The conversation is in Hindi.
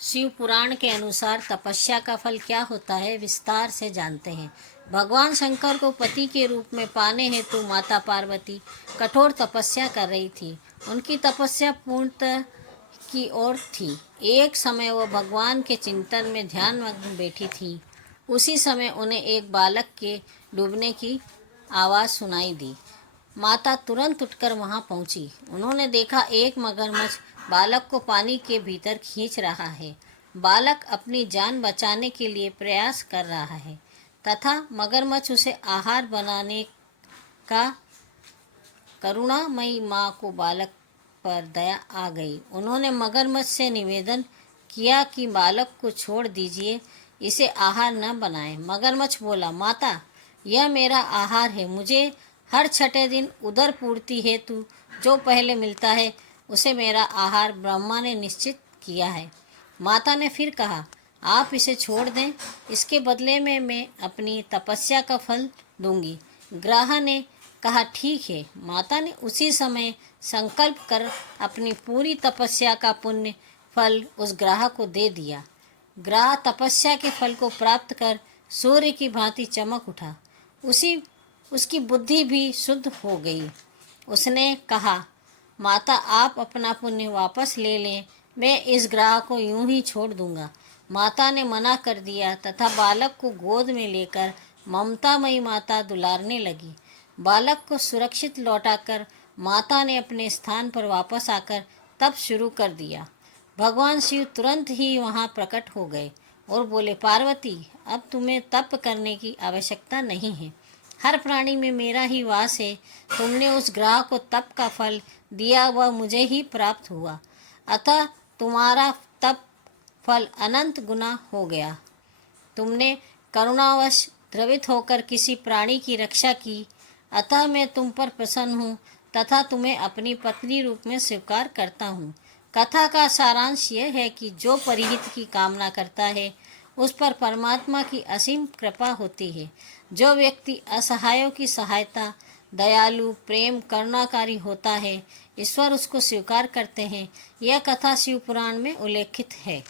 शिव पुराण के अनुसार तपस्या का फल क्या होता है, विस्तार से जानते हैं। भगवान शंकर को पति के रूप में पाने हेतु माता पार्वती कठोर तपस्या कर रही थी। उनकी तपस्या पूर्णतः की ओर थी। एक समय वह भगवान के चिंतन में ध्यानमग्न बैठी थी। उसी समय उन्हें एक बालक के डूबने की आवाज़ सुनाई दी। माता तुरंत उठकर वहां पहुंची। उन्होंने देखा एक मगरमच्छ बालक को पानी के भीतर खींच रहा है। बालक अपनी जान बचाने के लिए प्रयास कर रहा है तथा मगरमच्छ उसे आहार बनाने का करुणामयी माँ को बालक पर दया आ गई। उन्होंने मगरमच्छ से निवेदन किया कि बालक को छोड़ दीजिए, इसे आहार न बनाएं। मगरमच्छ बोला, माता, यह मेरा आहार है। मुझे हर छठे दिन उदर पूर्ति हेतु जो पहले मिलता है उसे मेरा आहार ब्रह्मा ने निश्चित किया है। माता ने फिर कहा, आप इसे छोड़ दें, इसके बदले में मैं अपनी तपस्या का फल दूंगी। ग्राह ने कहा, ठीक है। माता ने उसी समय संकल्प कर अपनी पूरी तपस्या का पुण्य फल उस ग्राह को दे दिया। ग्राह तपस्या के फल को प्राप्त कर सूर्य की भांति चमक उठा। उसकी बुद्धि भी शुद्ध हो गई। उसने कहा, माता, आप अपना पुण्य वापस ले लें, मैं इस ग्राह को यूं ही छोड़ दूंगा। माता ने मना कर दिया तथा बालक को गोद में लेकर ममतामयी माता दुलारने लगी। बालक को सुरक्षित लौटाकर माता ने अपने स्थान पर वापस आकर तप शुरू कर दिया। भगवान शिव तुरंत ही वहां प्रकट हो गए और बोले, पार्वती, अब तुम्हें तप करने की आवश्यकता नहीं है। हर प्राणी में मेरा ही वास है। तुमने उस ग्राह को तप का फल दिया, वह मुझे ही प्राप्त हुआ, अतः तुम्हारा तप फल अनंत गुना हो गया। तुमने करुणावश द्रवित होकर किसी प्राणी की रक्षा की, अतः मैं तुम पर प्रसन्न हूँ तथा तुम्हें अपनी पत्नी रूप में स्वीकार करता हूँ। कथा का सारांश यह है कि जो परिहित की कामना करता है उस पर परमात्मा की असीम कृपा होती है। जो व्यक्ति असहायों की सहायता, दयालु, प्रेम, करुणाकारी होता है, ईश्वर उसको स्वीकार करते हैं। यह कथा शिव पुराण में उल्लेखित है।